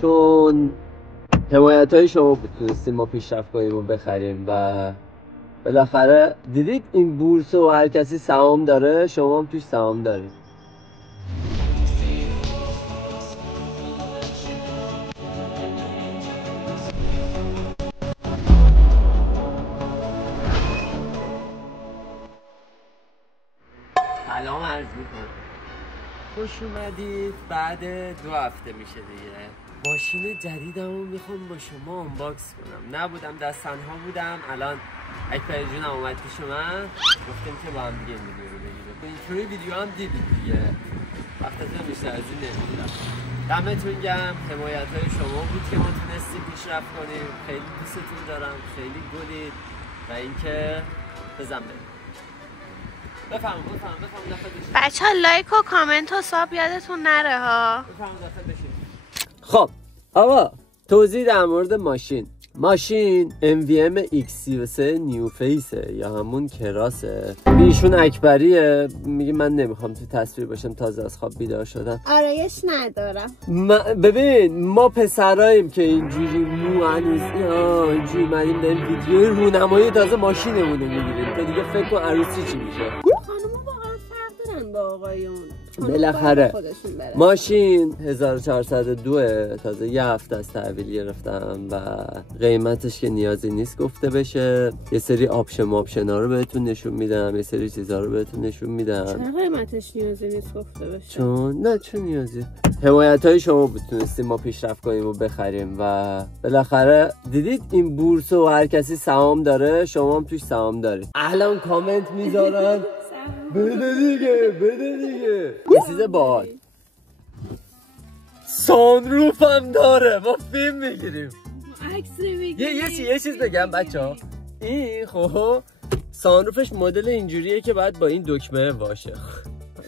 چون حمایت های شما بود تونستیم ما پیشرفت کنیم و بخریم و بالاخره دیدید این بورس و هر کسی سهام داره، شما هم توش سهام دارید. سلام عرض میکنم، خوش اومدید. بعد 2 هفته میشه دیگه ماشین جدیدمو میخوام با شما آنباکس کنم. نبودم دست تنها بودم، الان اکبر جونم اومد پیش من، گفتیم که با هم دیگه ویدیو رو بگیریم. اینطوری ویدیو هم دیدید دیگه، وقتتون بیشتر از این نمیدونم. دمتون گرم، حمایت های شما بود که ما تونستیم پیشرفت کنیم. خیلی دوستتون دارم، خیلی گلید و اینکه بزن بریم. بفهم بچه ها لایک و کامنت و ساب یادتون نره ها. خب آقا توضیح در مورد ماشین MVM X33 نیو فیسه یا همون کراسه. ایشون اکبریه، میگه من نمیخوام تو تصویر باشم، تازه از خواب بیدار شدم، آرایش ندارم. ببین ما پسراییم که اینجوری مو هنوز اینجوری مدیم داریم ویدیوی رونمایی تازه ماشینمونو میگیریم که دیگه فکر کن عروسی چی میشه. خانوما واقعا فرق دارن با آقایون. بالاخره ماشین 1402 تازه یه هفته از تحویل گرفتم و قیمتش که نیازی نیست گفته بشه. یه سری آپشنا رو بهتون نشون میدم، یه سری چیزا رو بهتون نشون میدم. چرا قیمتش نیازی نیست گفته بشه؟ چون نیازی حمایت های شما بود تونستیم ما پیشرفت کنیم و بخریم و بالاخره دیدید این بورس و هر کسی سهام داره، شما هم توش سهام دارید. الان کامنت میذارن بده دیگه یه چیز باحال سانروف هم داره، ما فیلم میگیریم. یه چیز بگم بچه ها، این خب سانروفش مدل اینجوریه که باید با این دکمه باشه.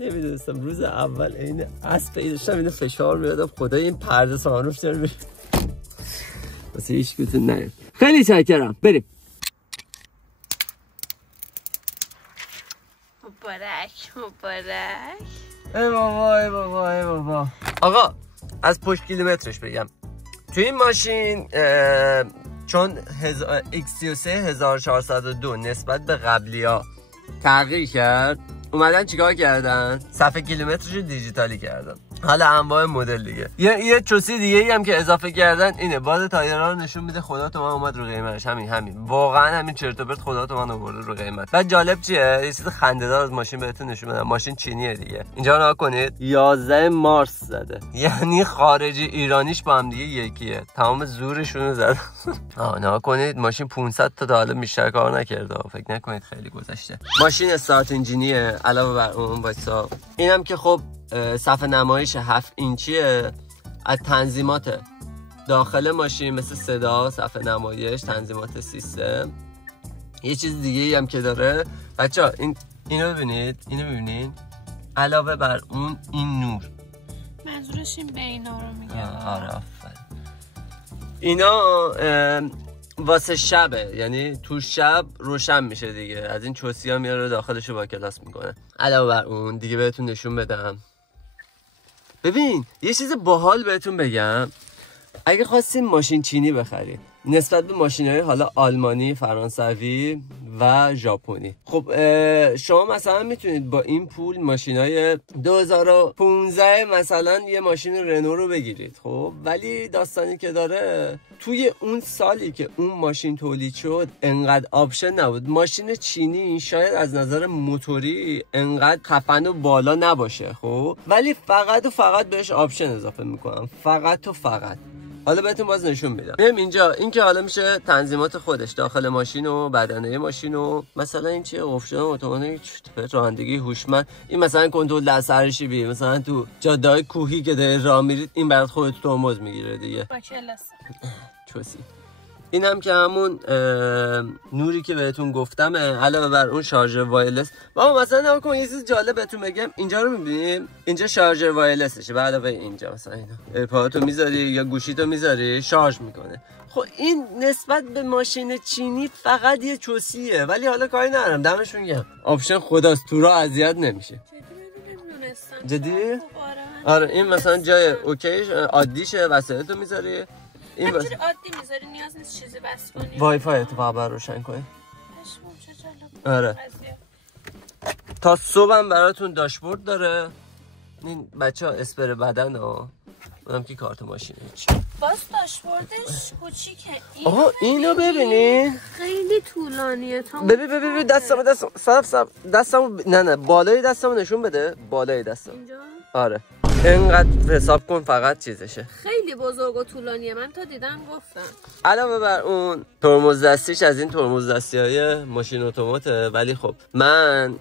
نمیدونستم روز اول این اسب پیداشتم اینو فشار میادم، خدای این پرده سانروف چرا میره واسه هیچ کتون نگه. خیلی چکرم، بریم. مبارک ای بابا آقا از پشت کیلومترش بگم. توی این ماشین چون X33 1402 نسبت به قبلی ها تغییر کرد، اومدن چیکار کردن؟ صفحه کیلومترش رو دیجیتالی کردن. حالا انواع مدل دیگه. یه چوسی دیگه ای هم که اضافه کردن اینه، باد تایرها رو نشون میده. خدا تو من اومد رو قیمتش. همین واقعا همین چرت و پرت خدا تو من آورده رو قیمت. بعد جالب چیه؟ یه چیز خنده‌دار از ماشین بهتون نشون بدم. ماشین چینیه دیگه. اینجا نگاه کنید 11 مارس زده، یعنی خارجی ایرانیش با هم دیگه یکیه، تمام زورشون رو زدن. نگاه کنید ماشین 500 تا حالا بیشتر کار نکرده، فکر نکنید خیلی گذشته. ماشین استارت انجینیه. علاوه بر اون وایسا اینم که خب صفحه نمایش 7 اینچیه. از تنظیمات داخل ماشین مثل صدا، صفحه نمایش، تنظیمات سیستم. یه چیز دیگه ای هم که داره بچه‌ها، اینو ببینید، علاوه بر اون این نور، منظورش این بینا رو میگه. آره اینا واسه شبه، یعنی تو شب روشن میشه دیگه. از این چوسی‌ها میاره داخلشو با کلاس میکنه. علاوه بر اون دیگه بهتون نشون بدم. ببین یه چیز باحال بهتون بگم، اگه خواستین ماشین چینی بخرید نسبت به ماشین‌های حالا آلمانی، فرانسوی و ژاپنی، خب شما مثلا میتونید با این پول ماشین‌های 2015 مثلا یه ماشین رنو رو بگیرید. خب ولی داستانی که داره، توی اون سالی که اون ماشین تولید شد انقدر آپشن نبود. ماشین چینی شاید از نظر موتوری انقدر خفن و بالا نباشه، خب ولی فقط و فقط بهش آپشن اضافه میکنم، فقط. حالا بهتون باز نشون میدم. ببین اینجا این که حالا میشه تنظیمات خودش داخل ماشین و بدنه ماشین و مثلا این چیه قفل شدن اتوماتیک، رانندگی هوشمند. این مثلا کنترل دست سرشی بی، مثلا تو جاده‌های کوهی که دارید راه میرید این برات خودت ترمز میگیره دیگه با کلاس چوسی. اینم که همون نوری که بهتون گفتم. علاوه بر اون شارژر وایرلس. بابا مثلا نگاه کن یه چیز جالب بهتون بگم، اینجا رو می‌بینیم، اینجا شارژر وایرلسشه. به علاوه اینجا مثلا اینا پاتو میذاری یا گوشیتو میذاری شارژ میکنه. خب این نسبت به ماشین چینی فقط یه چوسیه، ولی حالا کاری ندارم، دمشون گرم. آپشن خداست، تو را اذیت نمیشه. جدی؟ آره این مثلا جای اوکیش عادیشه، وسایلتو میذاری. این همینجوری عادی میذاری، نیاز نیست چیزی بس کنی. وای فای تو فقط روشن کنی. چه جالب. آره. تا صبحم براتون داشبورد داره. این بچه‌ها اسپر بدن ها. اونم که کارت ماشینه. باز داشبوردش کوچیکه. آها اینو ببینی؟ خیلی طولانیه تا ببین دستم نه بالای دستمو نشون بده. بالای دستم. اینجا؟ آره. اینقدر حساب کن فقط چیزشه. خیلی بزرگ و طولانیه، من تا دیدم گفتم. علاوه بر اون ترمز دستیش از این ترمز دستی‌های ماشین اتوماته، ولی خب من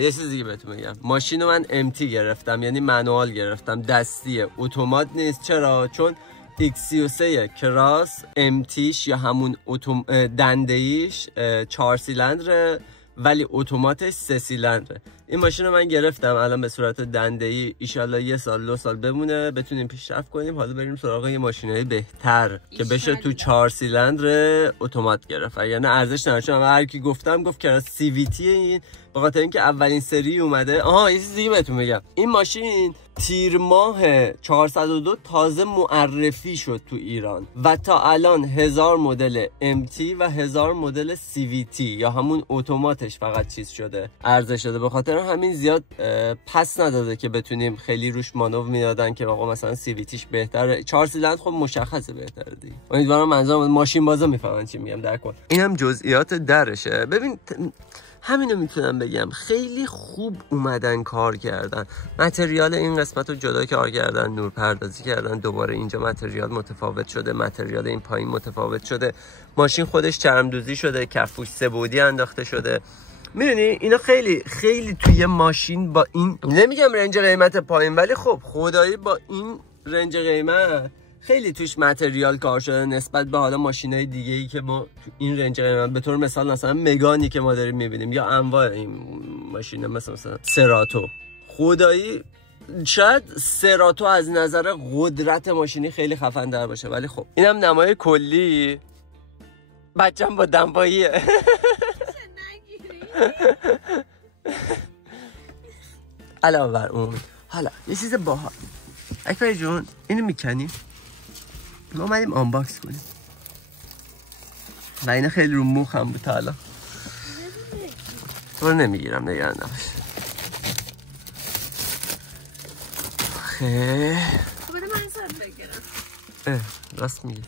یه چیز دیگه بهتون میگم. ماشینو من امتی گرفتم، یعنی منوال گرفتم، دستیه، اتومات نیست. چرا؟ چون X33 کراس امتیش یا همون دنده‌ایش 4 سیلندره ولی اتوماتش 3 سیلندره. این ماشین رو من گرفتم الان به صورت دنده‌ای، ایشالله 1 سال 2 سال بمونه بتونیم پیشرفت کنیم. حالا بریم سراغ یه ماشینای بهتر که بشه تو 4 سیلندر اتومات گرفت. یعنی ارزش نداره. چون هر کی گفت که سی وی تی این به خاطر اینکه اولین سری اومده. آها یه چیز دیگه بهتون میگم. این ماشین تیر ماه 402 تازه معرفی شد تو ایران و تا الان 1000 مدل MT و 1000 مدل CVT یا همون اتوماتش فقط چیز شده، عرضه شده. به خاطر همین زیاد پس نداده که بتونیم خیلی روش مانور میدادن که آقا مثلا CVTش بهتره. 4 سیلندر خب مشخصه بهتره دیگه. امیدوارم منظورم ماشین بازا میفهمن چی میگم. در کل اینم جزئیات درشه. ببین همینو میتونم بگم، خیلی خوب اومدن کار کردن، متریال این قسمت رو جدا کار کردن، نور پردازی کردن، دوباره اینجا متریال متفاوت شده، متریال این پایین متفاوت شده، ماشین خودش چرمدوزی شده، کفوش سه‌بعدی انداخته شده. میدونی اینا خیلی توی ماشین با این، نمیگم رنج قیمت پایین، ولی خب خدایی با این رنج قیمت خیلی توش متریال کار شده نسبت به حالا ماشینای دیگه‌ای که ما تو این رنج قیمت، به طور مثال مثلا مگانی که ما داریم می‌بینیم یا انواع این ماشینا مثلا سراتو. خدایی شاید سراتو از نظر قدرت ماشینی خیلی خفن در باشه، ولی خب اینم نمای کلی. بچه‌م با دنباییه. علاوه بر اون حالا یه چیز باحال اکبر جون، اینو میکنی؟ ما اومدیم آنباکس کنیم و اینا خیلی رو مخم بود. حالا تو رو نمیگیرم، نگران نباش. خیلی بده من سر بگیرم. راست میگی.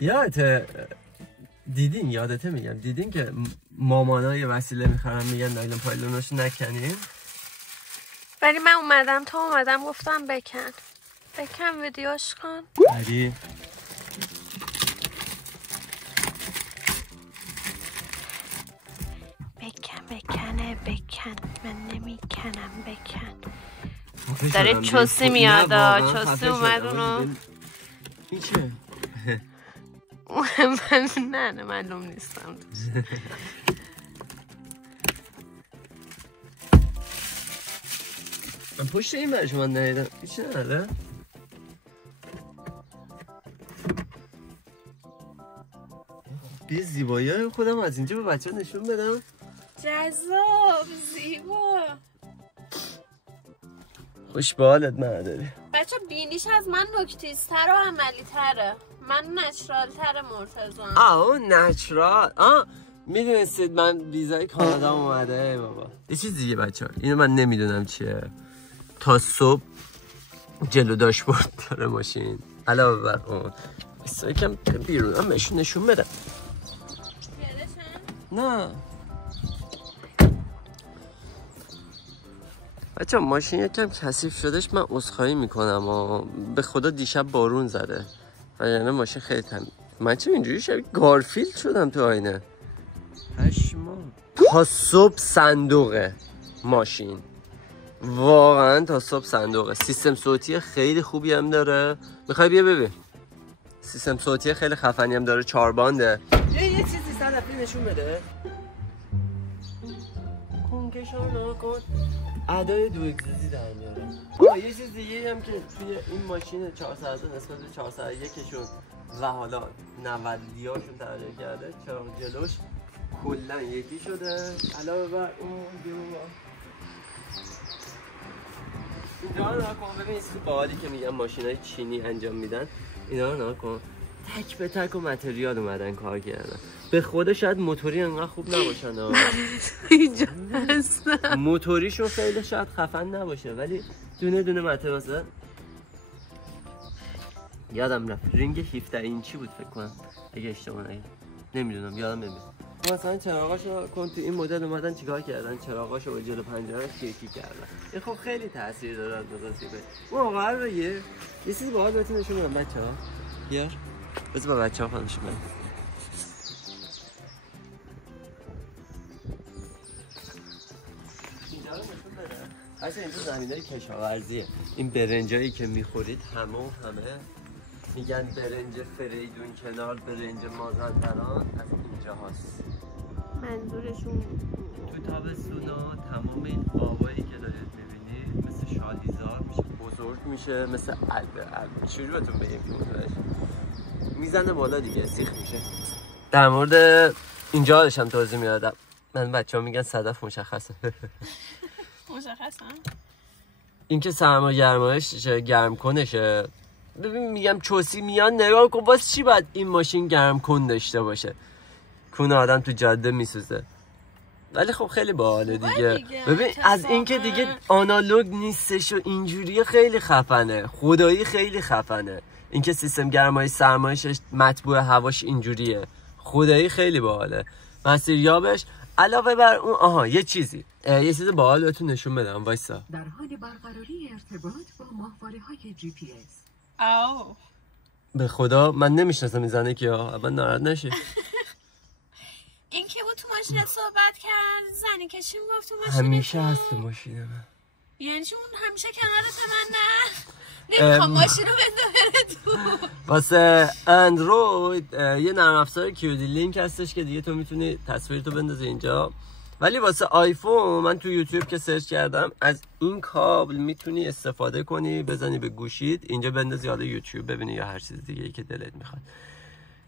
یادته میگم دیدین که مامانا یه وسیله میخرن میگن نایلون پایلوناشو نکنیم، ولی من اومدم گفتم بکن ویدیوش کن. ولی بکن من نمیکنم. بکن داره چوسی میاد. چوسی اومد اونو. این چه؟ من معلوم نیستم. من پشت این برش من ندیدم. هیچی نداره؟ بیا زیبایی های خودم از اینجا به بچه نشون بدم. جذاب زیبا. خوش به حالت مرداری. بچه بینیش از من نکتیزتر و عملی تره. من نچرال تر مرتضام. نچرال. میدونستید من ویزای کانادا اومده بابا. یه چیز دیگه بچه ها، اینو من نمیدونم چیه. تا صبح جلو داشبورد داره ماشین. علاوه بر اون یکم بیرونم بهشون نشون بدم. نه بچه ماشین یکم کثیف شدش، من عذرخواهی میکنم و به خدا دیشب بارون زده و یعنی ماشین خیلی من چه اینجوری شبیه گارفیلد شدم تو آینه. پشما تا صبح صندوقه ماشین، واقعا تا صبح صندوقه. سیستم صوتی خیلی خوبی هم داره. میخوای بیا ببین سیستم صوتی خیلی خفنی هم داره. 4 بانده. یه چیزی صدفی نشون بده. کنکشان کن ادای دو اگزیزی در میاره. یه چیز دیگه هم که توی این ماشین 400 نسبت به 401 شون و حالا 90 هاشون تغییر کرده، چراغ جلوش کلا یکی شده. علاوه بر اون اینجا رو نکن. ببین این باحالی که میگم ماشینای چینی انجام میدن، اینا رو نکن. تک به تک و متریال اومدن کار کردن. به خدا شاید موتوری انقدر خوب نباشن اینجا هستن. موتوریشون خیلی شاید خفن نباشه ولی دونه دونه متریال زدن. یادم رفت رینگ 17 اینچی بود فکر کنم اگه اشتباه نمیدونم یادم نمیاد. مثلا چراغاشو کن تو این مدل اومدن چیکار کردن؟ چراغاشو با جلو پنجره‌اش یکی کردن. این خب خیلی تاثیر داره از نظر سیبه. اون آقا رو یه چیزی باحال بهتون نشون بدم بچه‌ها. بیار. بذار با بچه‌ها خودشون بدم. اینجا رو نشون بده. اصلا اینجا زمینای کشاورزیه. این برنجایی که میخورید همه میگن برنج فریدون کنار برنج مازندران از اینجا هست. منظورشون تو تابستونا تمام این آبایی که دارید میبینید مثل شالیزار میشه بزرگ میشه مثل الب چجوری بهتون بگیم میزنه بالا دیگه سیخ میشه. در مورد اینجا داشتم توضیح میدادم. من بچه‌ها میگن صدف مشخصه. مشخصه این که سرمایه‌گرمایش گرم کنشه. ببین میگم چوسی میان نگاه کن واسه چی باید این ماشین گرم کن داشته باشه؟ کون آدم تو جاده میسوزه. ولی خب خیلی باحاله دیگه. ببین از این که دیگه آنالوگ نیستش و اینجوری خیلی خفنه. خدایی خیلی خفنه. این که سیستم گرمای سرمایشش مطبوع هواش اینجوریه. خدایی خیلی باحاله. مسیریابش علاوه بر اون یه چیز باحال بهتون نشون بدم. وایسا. در حال برقراری ارتباط با ماهواره‌های جی پی اس. آو به خدا من نمیشناسم این زنه که اول ناراحت نشی. این که بود تو ماشین صحبت کرد زنی که چی میگفت تو ماشین؟ همیشه هست تو ماشین من. یعنی اون همیشه کنارت من نه؟ نمیخوام ماشین رو بره تو. واسه اندروید یه نرم افزار کیودی لینک هستش که دیگه تو میتونی تصویرتو بندازی اینجا. ولی واسه آیفون من تو یوتیوب که سرچ کردم از این کابل میتونی استفاده کنی بزنی به گوشیت اینجا بندازی حالا یوتیوب ببینی یا هر چیز دیگه ای که دلت میخواد.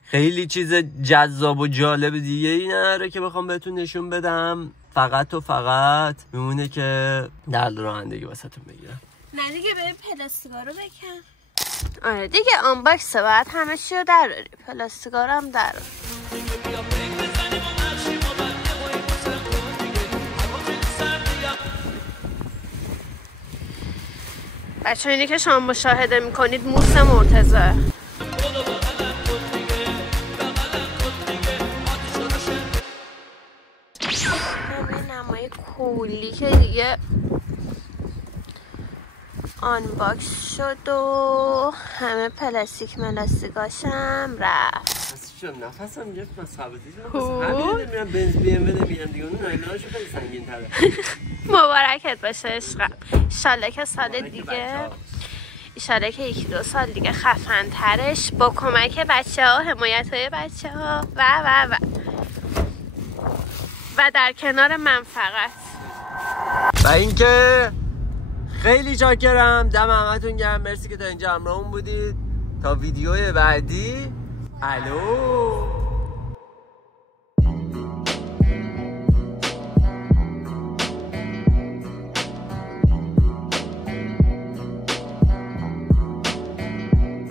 خیلی چیز جذاب و جالب دیگه ای نره که بخوام بهتون نشون بدم. فقط میمونه که در رانندگی واسهتون بگیرم. نه دیگه به پلاستیکا رو بکن. آره دیگه آنباکس بعد همه چی رو دراری. پلاستیکا رو هم دراری. بچه اینی که شما مشاهده میکنید موس مرتضی. همین نمای کولی که دیگه آنباکس شد و همه پلاستیکاشم رفت. نفسم گرفت من همین میرم بنز بی ام نمیگم دیگه اون نایلانشو خیلی سنگین تره. مبارکت باشه عشقم. ایشالله که سال دیگه ایشالله که 1-2 سال دیگه خفن ترش با کمک بچه ها حمایت های بچه ها و در کنار من فقط. و اینکه خیلی شاکرم. دم همتون گرم. مرسی که تا اینجا همراهمون بودید. تا ویدیو بعدی. الو